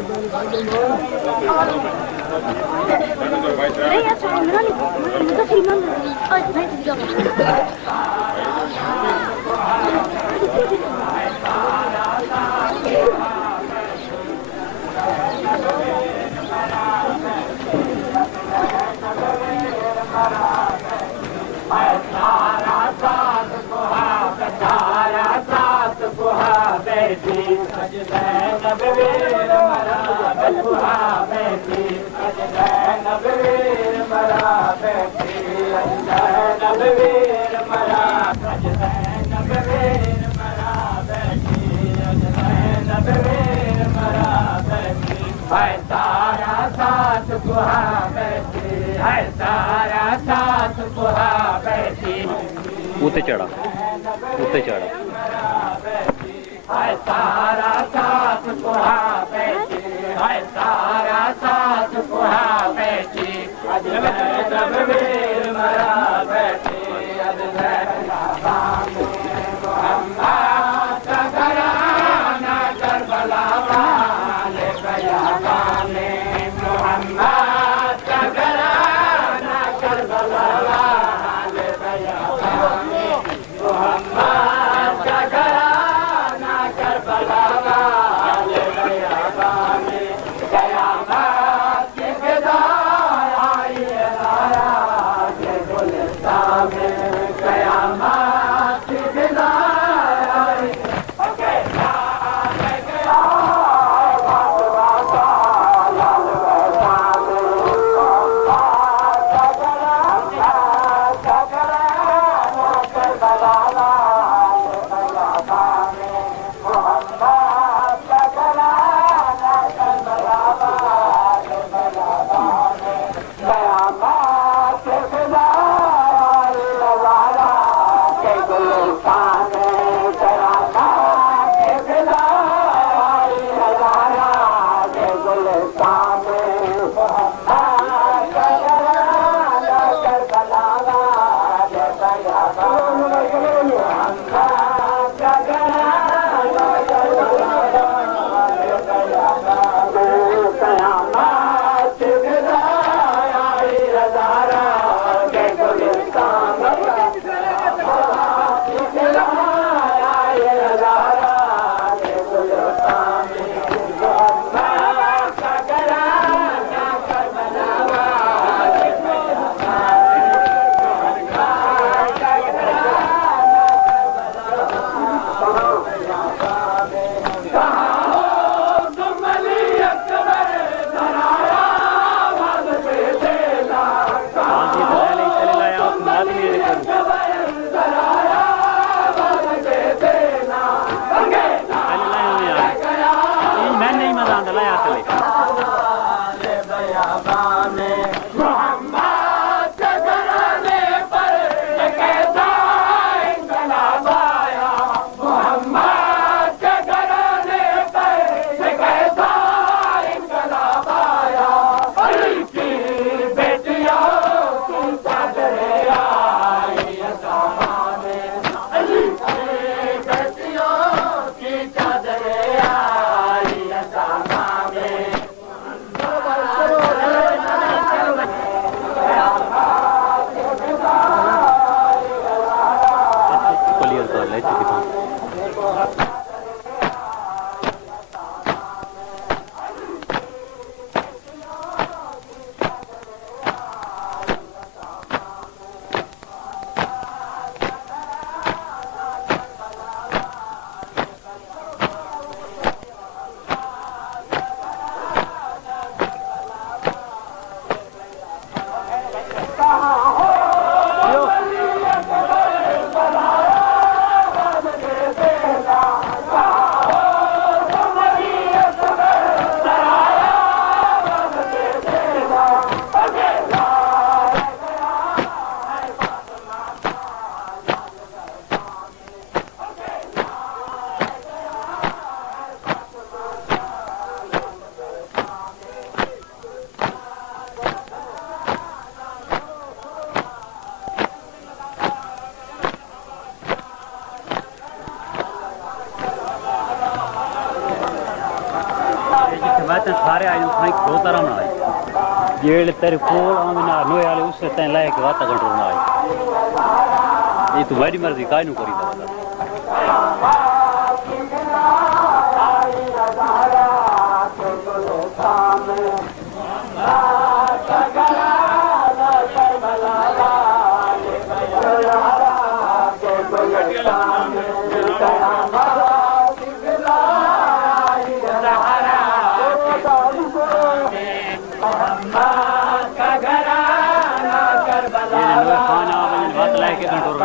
Lei ha un grande non sto filmando. Oh, dai, ti gioco. ऊते चढ़ा ऊते चढ़ा सारा साथ कुहा बैठी है सारा साथ कुहा बैठी अज जब वीर मरा बैठी अज मोहम्मद का घराना करबला वाले बयाने मोहम्मद का घराना करबला वाले बयाने मोहम्मद का घराना करबला वाले बयाने कयामत की फिदा आई है नारा के गुलिस्तान बातें सारे आए खाई खोता रहना आई जेल तेरे कोल आमिना नोए वाले उससे तय लाए के वाता कंट्रोल ना आई ये तू मेरी मर्जी काई नु करी दा खाना बात लाए के कंट्रोल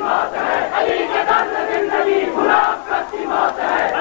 अली के दर्द जिंदगी गुलाब का मौत है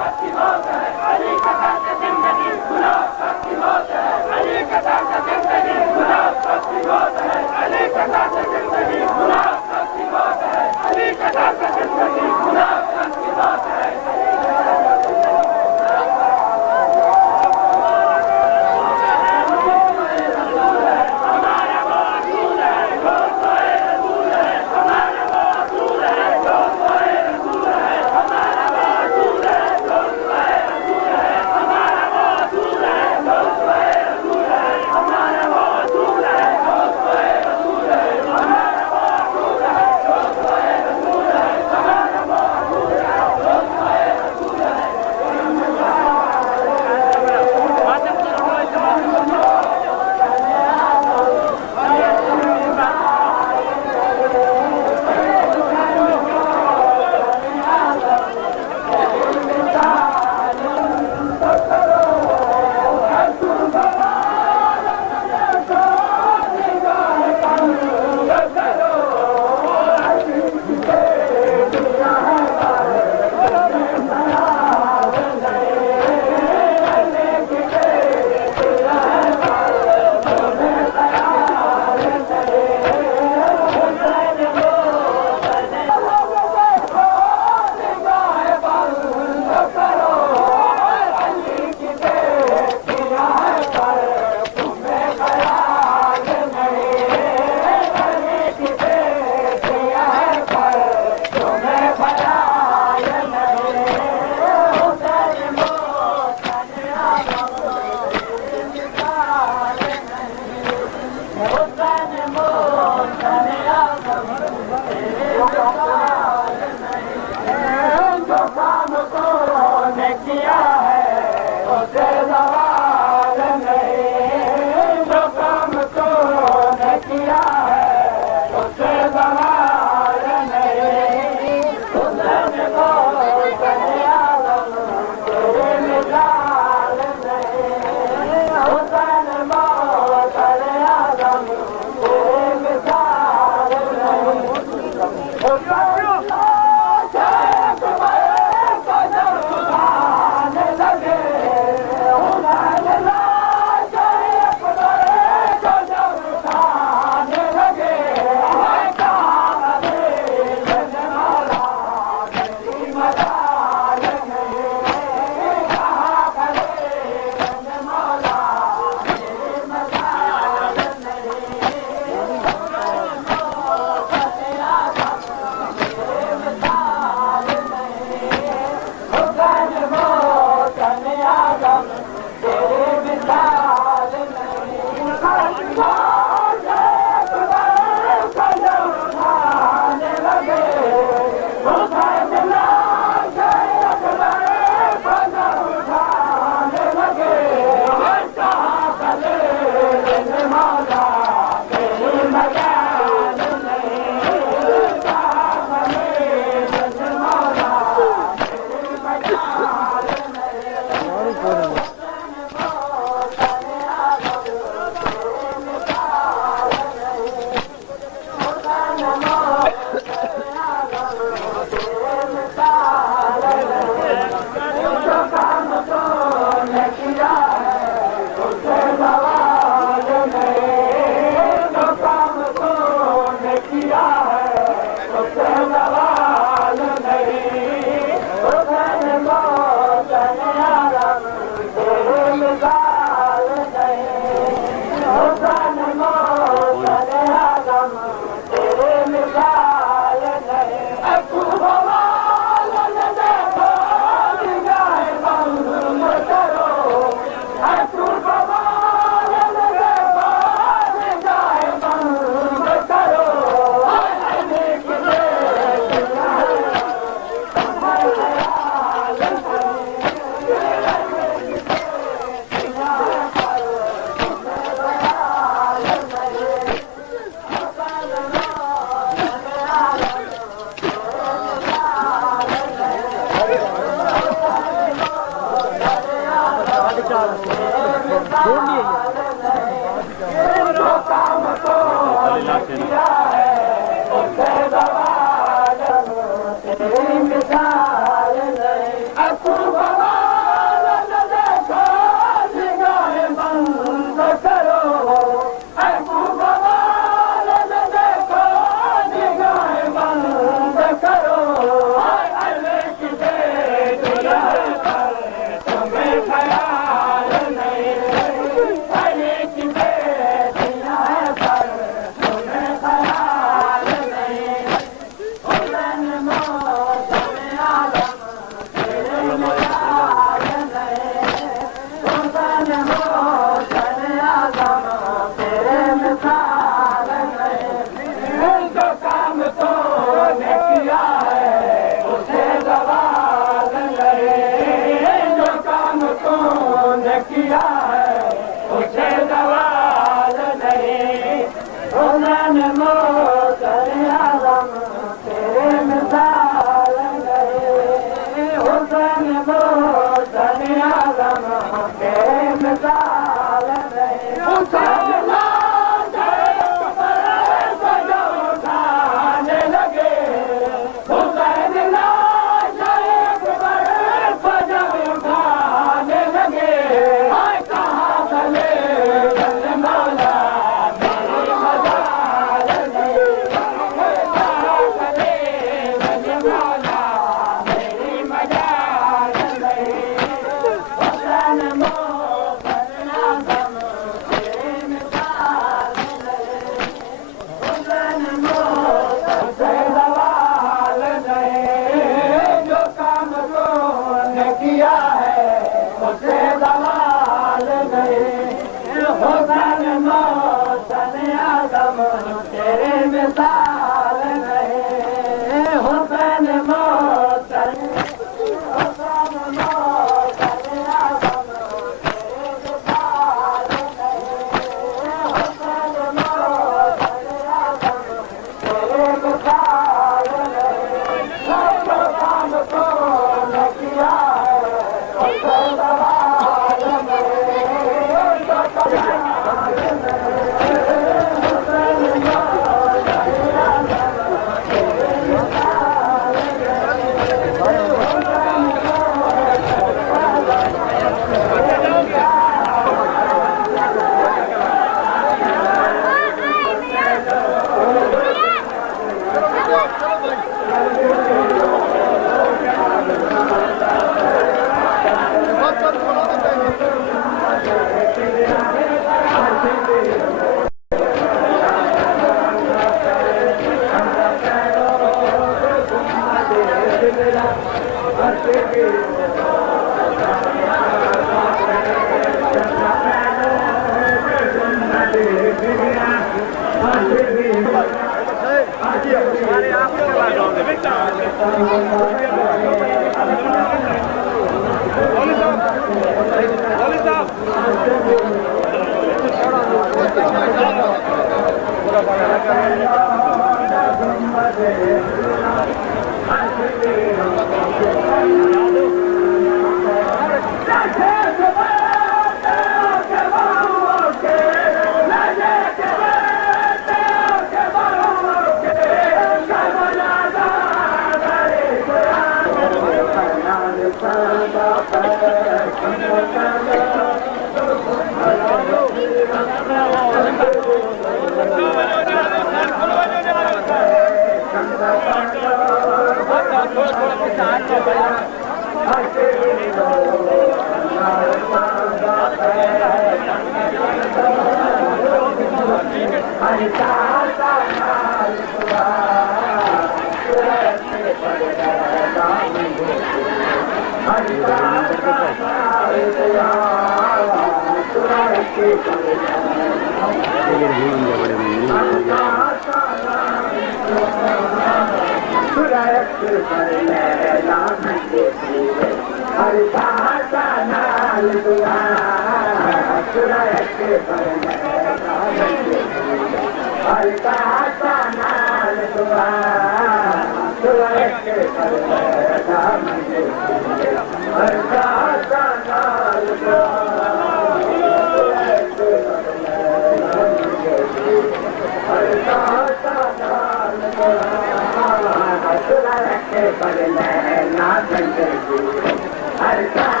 काले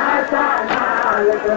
कपड़े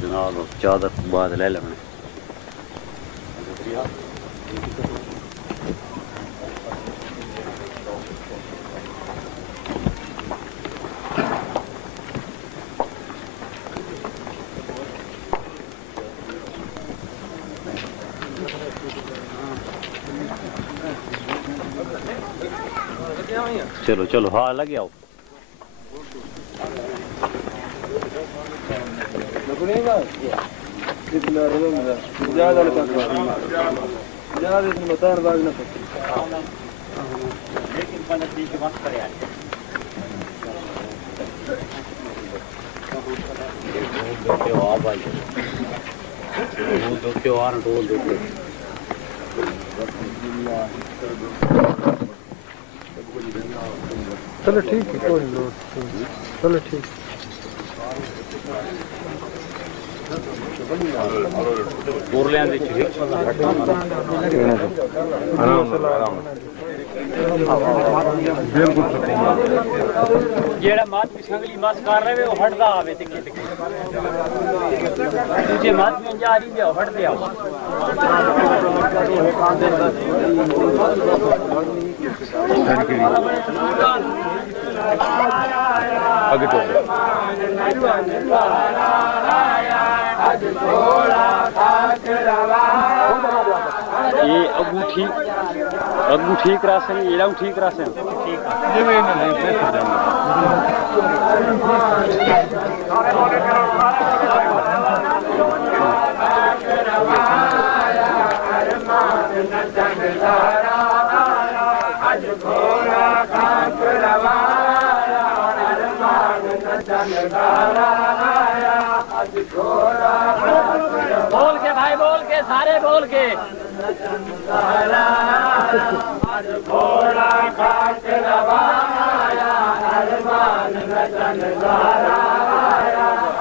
जनाब चादर बाद ले लेना चलो चलो हाँ लग आओ लेकिन बंदा ठीक मत करे यार दो आ भाई दो के और दो चलो ठीक है कोई नहीं चलो ठीक बोरलेंदे ठीक जेड़ा मात की संगली बस कर रहे हो हटदा आवे तिक्के तुझे मात में जा रही है हट दे आओ आगे तो ये अंगूठी करासन ये अंगूठी करासन ठीक ये भी नहीं पैसे जाएंगे बोल के भाई बोल के सारे बोल के घोड़ा काट रवाया अरमान नचन गाया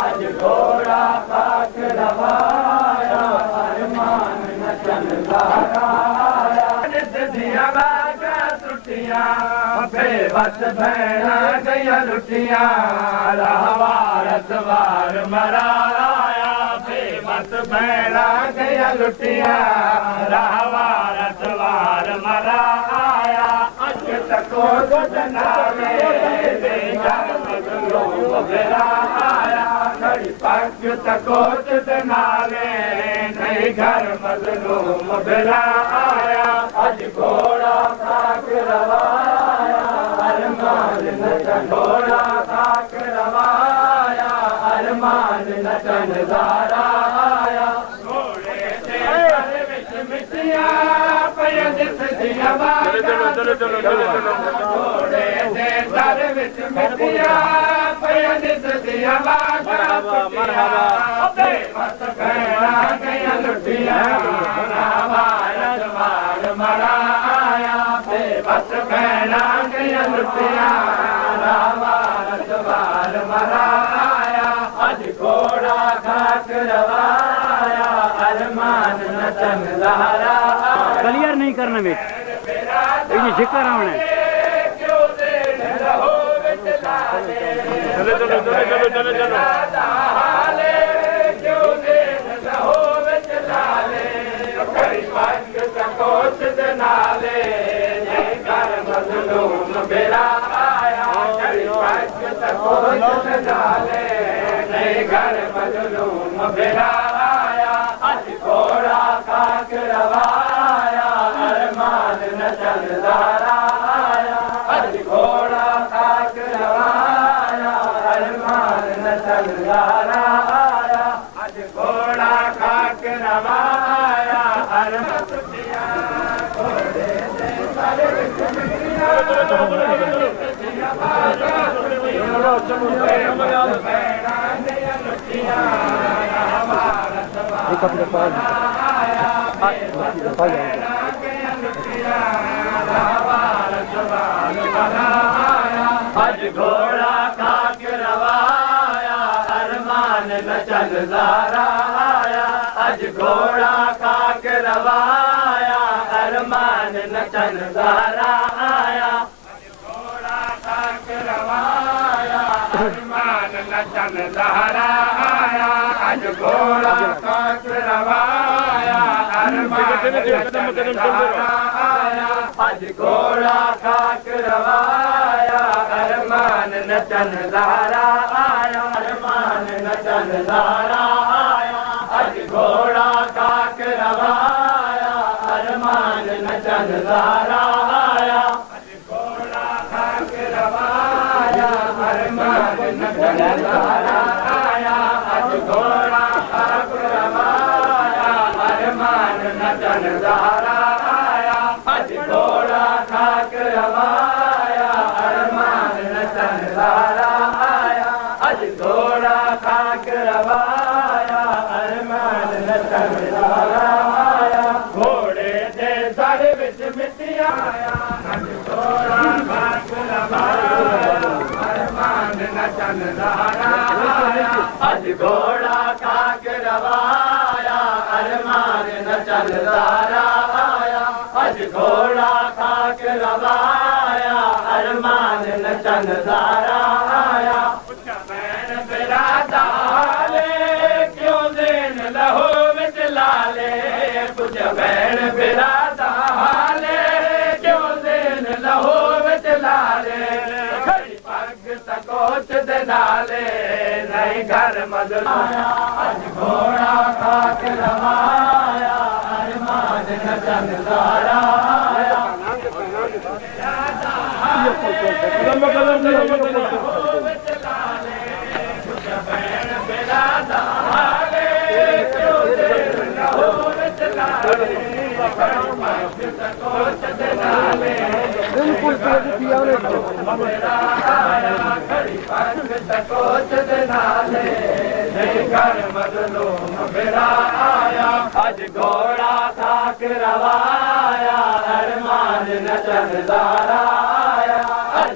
आज घोड़ा काट रवाया अरमान नचन गाया दिया बागा टुटियां बेबस भैना गया लुटियां रहवारत वार मराया बेबस भैना गया लुटियां रहवारत वार मराया अज तको गुदनावे बेगर मजलूम गिराया घड़ी पग तको गुदनावे नहीं घर मजलूम गिराया अज घोड़ा काक रवाया अरमान नचन घोड़ा काक रवाया अरमान नचन गाराया घोड़े से घर विच मिटिया पया दिसदिया बागा घोड़े से घर विच मिटिया पया दिसदिया बागा बेबस भैना गया लुटिया रावारत वार मराया बेबस भैना गया लुटिया रावारत वार मराया अज घोड़ा खाक रवाया अरमान नचन गाया क्लियर नहीं करना बेट ये जिक्र आना है घर मजलूम बेराया अज घोड़ा काक रवाया अरमान नचन गाया अज घोड़ा काक रवाया अरमान नचन गाया अज घोड़ा काक रवाया अरमान घोड़े से एक अपने पास अज घोड़ा काक रवाया अरमान नचन गाया अज घोड़ा काक रवाया अरमान नचन गाया घोड़ा काक रवाया अरमान नचन गाया अज घोड़ा काक रवाया अरमान नचन गाया अज घोड़ा काक रवाया अरमान नचन गाया अरमान नचन गाया अज घोड़ा काक रवाया अरमान नचन गाया अज घोड़ा काक रवाया अरमान नचन गाया अज घोड़ा काक रवाया अरमान नचन गाया अज घोड़ा खाक रवाया अरमान नचन दारा आया अज घोड़ा खाक रवाया अरमान नचन दारा आया बैन बिरादा ले क्यों दिन लहो विच लाले कुछ बैन बिरादा ले क्यों दिन लहो विच लाले खड़ी पग तकोच दे नाले नहीं घर मदलाया अज घोड़ा खाक रवाया अरमान नचन दारा आया बिल्कुल अज घोड़ा खाक रवाया अरमान नचन दारा आया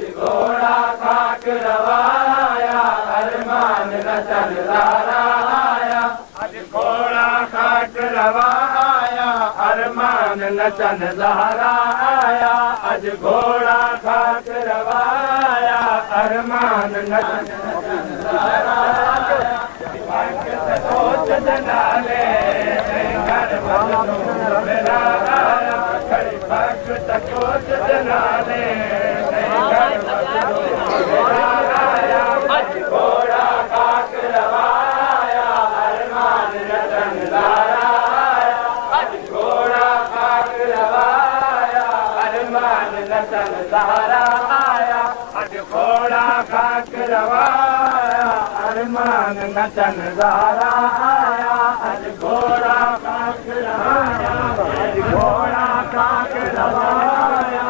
अज घोड़ा खाक रवाया अरमान नचन दारा आया अज घोड़ा खाक रवाया अरमान नचन दारा आया अज घोड़ा खाक रवाया अरमान नचन दारा आया सोच जनाले घर मेरा आया खड़ी पग तकोच जनाले आया अज घोड़ा खाक रवाया अरमान नचन दारा आया अज घोड़ा खाक रवाया अरमान नचन दारा आया अज घोड़ा खाक रवाया अरमान नचन दारा आया अज घोड़ा खाक रवाया अज घोड़ा खाक रवाया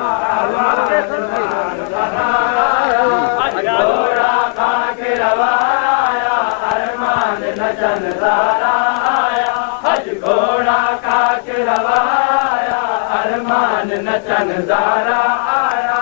अज घोड़ा खाक रवाया अरमान नचन दारा आया अज घोड़ा खाक रवाया अरमान नचन दारा आया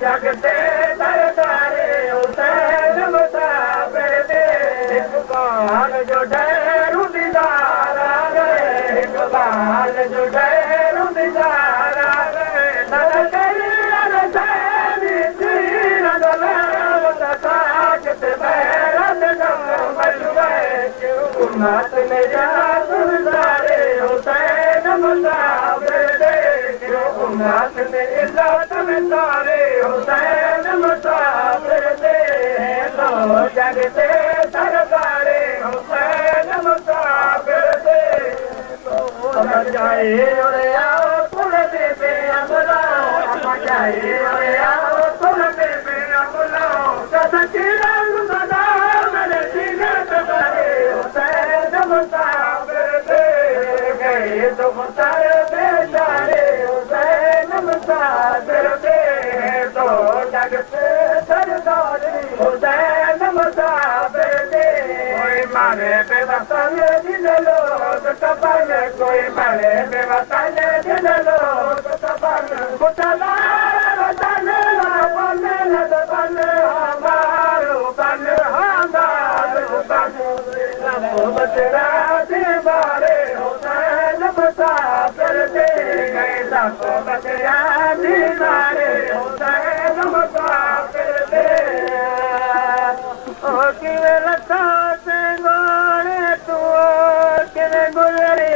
जगते सरदारे हुसैन मुसाफिर दे इकबाल जो डरू दीदारा गए इकबाल जो डरू दीदारा गए नदर नदी तीर दलाल ताकत बैरत मर गए उम्मत ने जा सरदारे हुसैन मुसाफिर दे उम्मत ने इज्जत में तारे हुसैन मुसाफिर दे लो जगते सरदारे हुसैन मुसाफिर दे समझ जाए और आओ पुरते पे अमलाओ समझ जाए और आओ पुरते पे अमलाओ सच्ची रंग सदा मेरे सीने तारे हुसैन मुसाफिर दे गए तो मुसाफिर बेचारे मुसाफिर दे तो जगते सरदारे हुसैन मुसाफिर दे कोई मारे बेवतन दिल लोग तबल कोई मारे बेवतन दिल लोग तबल मुतला वतन बन बन हमारो बन हमारो बन बचरा दीवारे हुसैन मुसाफिर दे गए सबको बचरा दीवारे हुसैन मुसाफिर दे ओ किवे लता से गोरे तू किवे गुजरी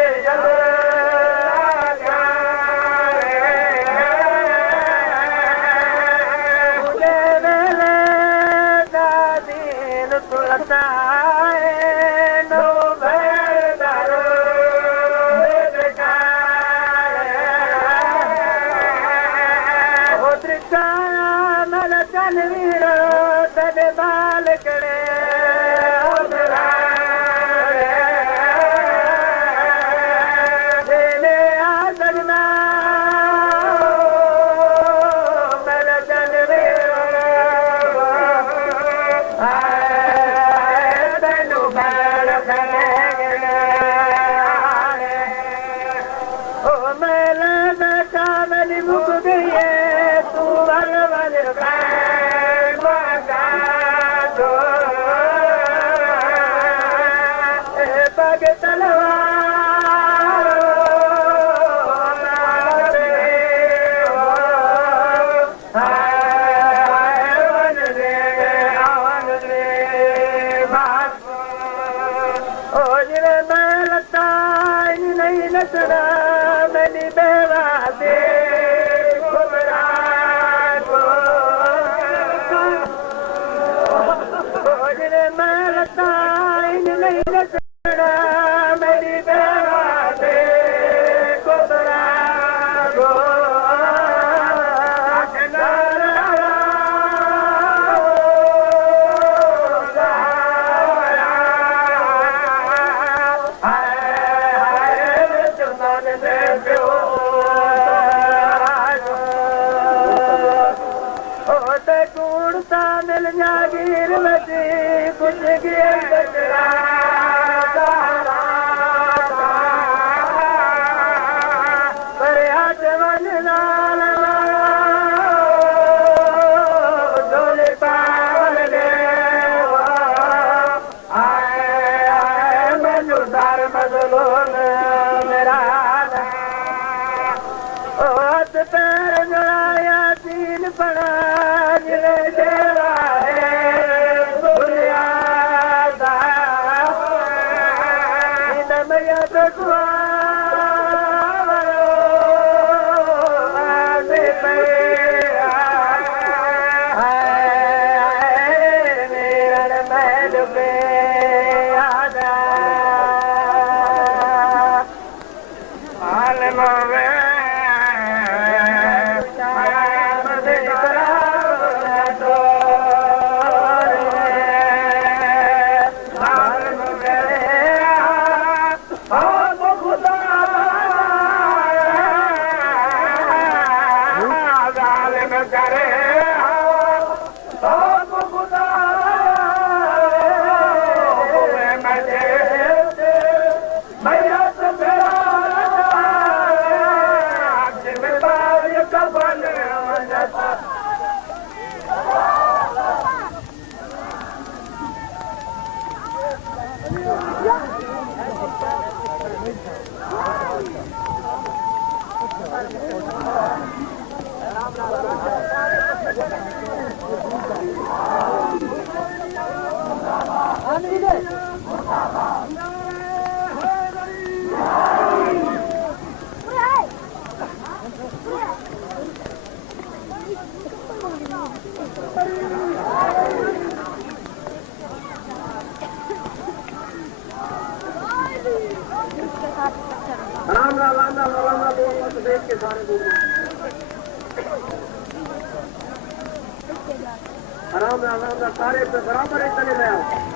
सारे पे बराबर ही चले गया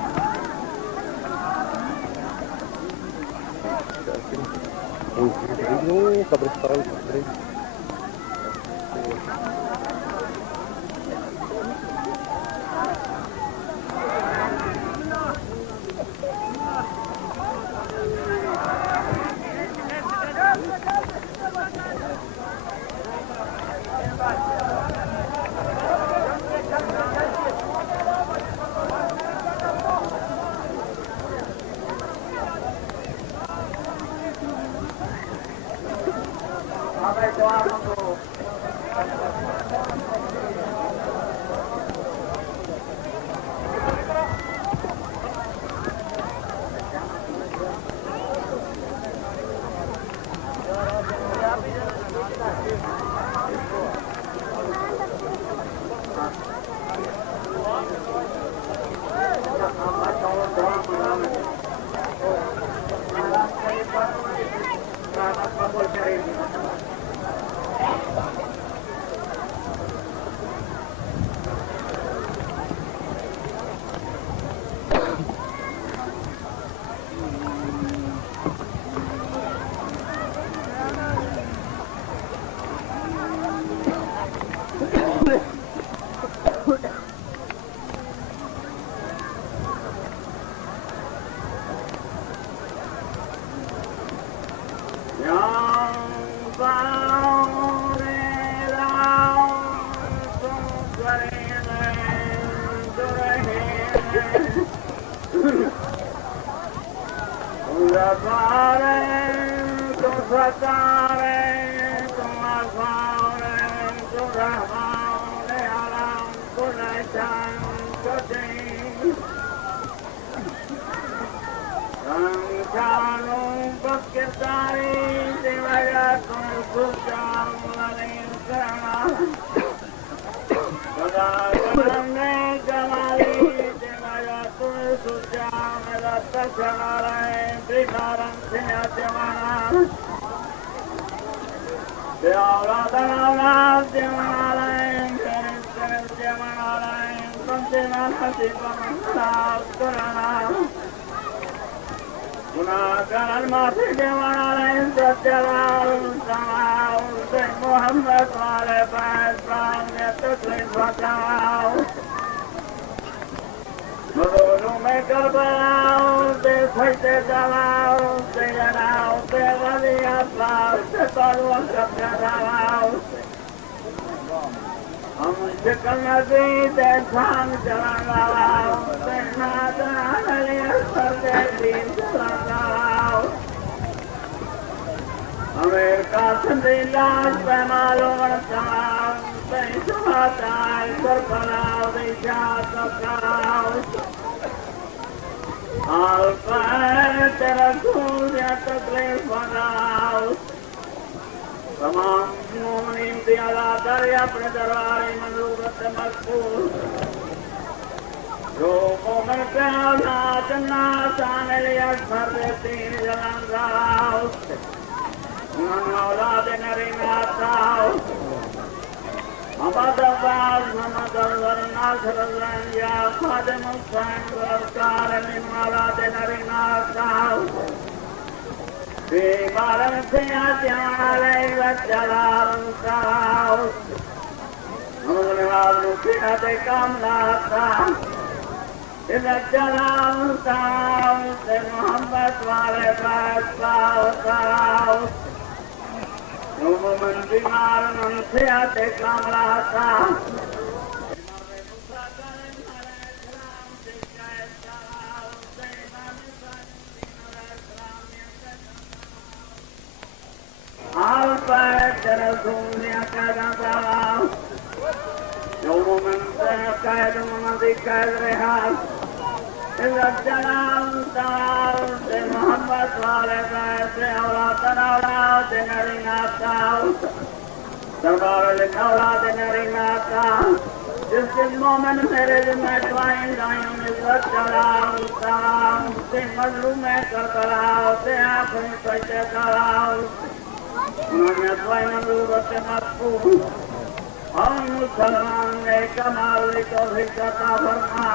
हम मुसलमान कमाल तौफीक अता फरमा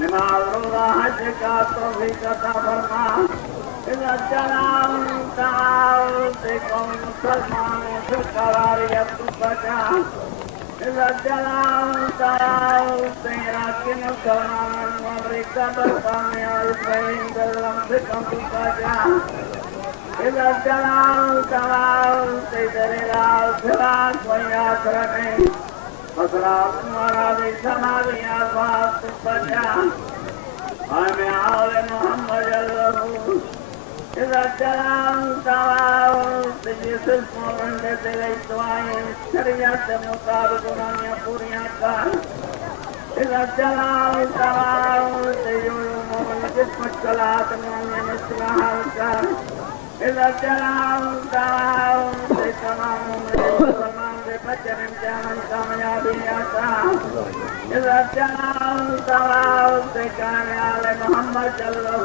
नमाज रोजा हज का तौफीक अता फरमा इधर सलाम ताल से कौन मुसलमान से करारियत बचा इधर सलाम ताल से रात मुसलमान अमेरिका बरताने और पैंगलम से कम बचा इधर सलाम ताल से दरियाल फिराक वयात रहे फसला तुम्हारा भी समाधिया बात बचा हमें आले मोहम्मद अल्लाह इधर सलाम ताल से जिस मोहन दे दिले दुआएं शरीयत मुताबिक उन्होंने पूरियां कर इधर सलाम ताल से जो मोहन जिस मुश्किलात उन्होंने मुश्किलात कर इधर सलाम ताल से तमाम मुसलमान के बच्चे इम्तिहान कामयाबी आता इधर सलाम ताल से कहने वाले मोहम्मद चलो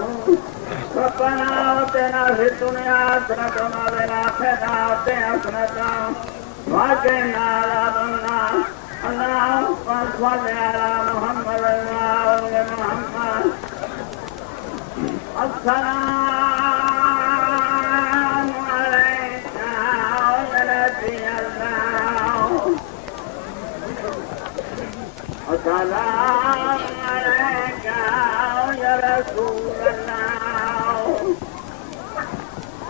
रब्बना आतिना फिद दुनिया हसनतन व फिल आखिरति हसनतन वक़िना अज़ाबन्नार अल्लाहुम्मा सल्लि अला मुहम्मद व आलि मुहम्मद अस्सलामु अलैका या नबी अल्लाह अस्सलामु अलैका या रसूल अल्लाह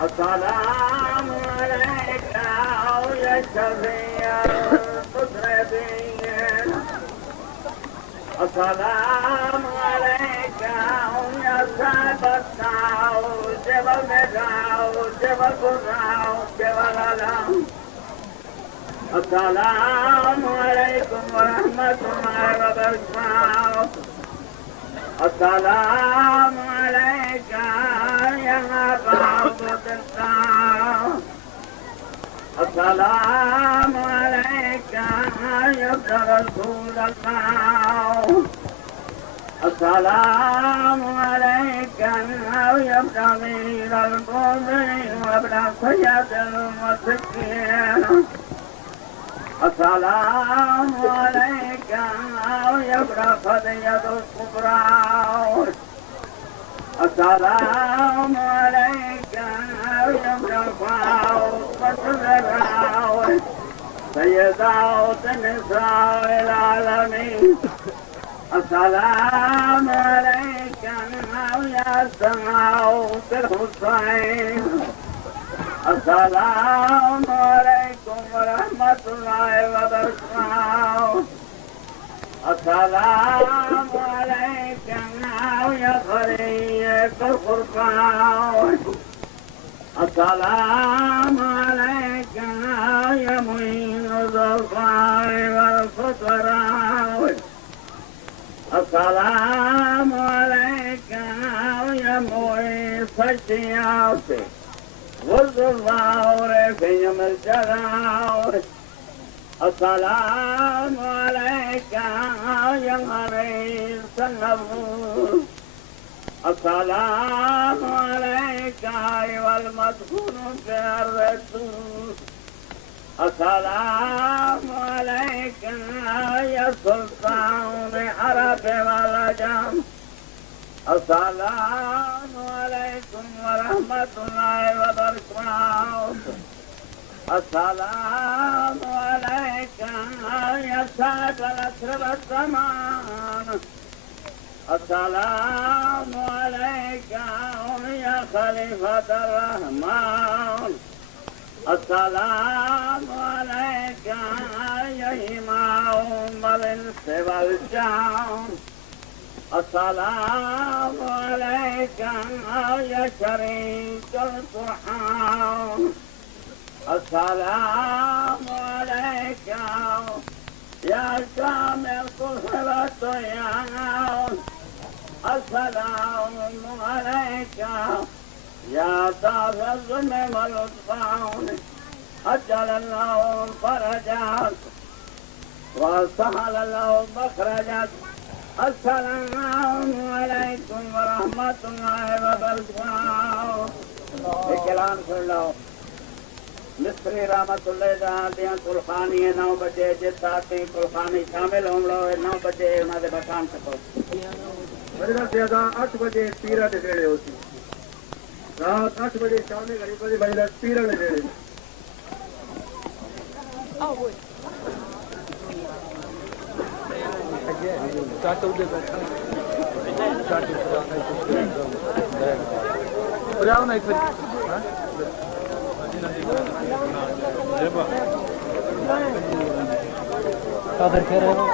अस्सलामु अलैका या शफ़ीअल मुज़निबीन अस्सलामु अलैका या साहिबत्ताओ जबल निगाओ जबल गुराओ जबल अलम अस्सलामु अलैकुम व रहमतुल्लाहि व बरकातुहू अस्सलामु अलैका या अबा अब्दिल्लाह अस्सलामु अलैका या रसूल अल्लाह अस्सलामु अलैका या अमीरुल मुमिनीन व इब्न सय्यदिल मुत्तक़ीन अस्सलामु अलैका या फ़ज़ीलतुल कुबरा अस्सलामु अलैका या सय्यदात निसाइल आलमीन अस्सलामु अलैका या समाउल हुसैन अस्सलामु अलैकुम व रहमतुल्लाहि व बरकातुहू अस्सलामु अलैका या ख़लीलुल क़ुरबान अस्सलामु अलैका या मुईनुल ज़ुफ़ार वल फ़ुक़रा अस्सलामु अलैका या मुईस अश्शियात वज़्ज़ुल्लाह रफ़ीअल जलाल अस्सलामु अलैका या हरीस नबूर अस्सलामु अलैका वल मदफून बिर्रसूल अस्सलामु अलैका या सुल्तान अरब वल अजम अस्सलामु अलैकुम व रहमतुल्लाहि व बरकातुहू अस्सलामु अलैका या साहिबल अस्र वज़्ज़मान अस्सलामु अलैका या खलीफतुर रहमान अस्सलामु अलैका या इमामुल इंस वल जान अस्सलामु अलैका या शरीकुल कुरआन अस्सलामु अलैका या शामिल कुर्रत यान अस्सलामु अलैका या ताज़ुम वल उत्फ़ान अजलल्लाहु फरजक व सहलल्लाहु मखरजक अस्सलामु अलैकुम व रहमतुल्लाहि व बरकातुहू। एक ऐलान कर लो मिस्त्री रहमतुल्लाह जहां दियां कुलखानी 9 बजे जिस साथी कुलखानी शामिल होंगे 9 बजे उन्होंने बठान सको बजरा ज्यादा 8 बजे पीरा दे वेले होती रात 8 बजे शाम में घड़ी बजे बजरा पीरा दे वेले चाटू दे चाटू पुराव नहीं फिर कादर कह रहे हो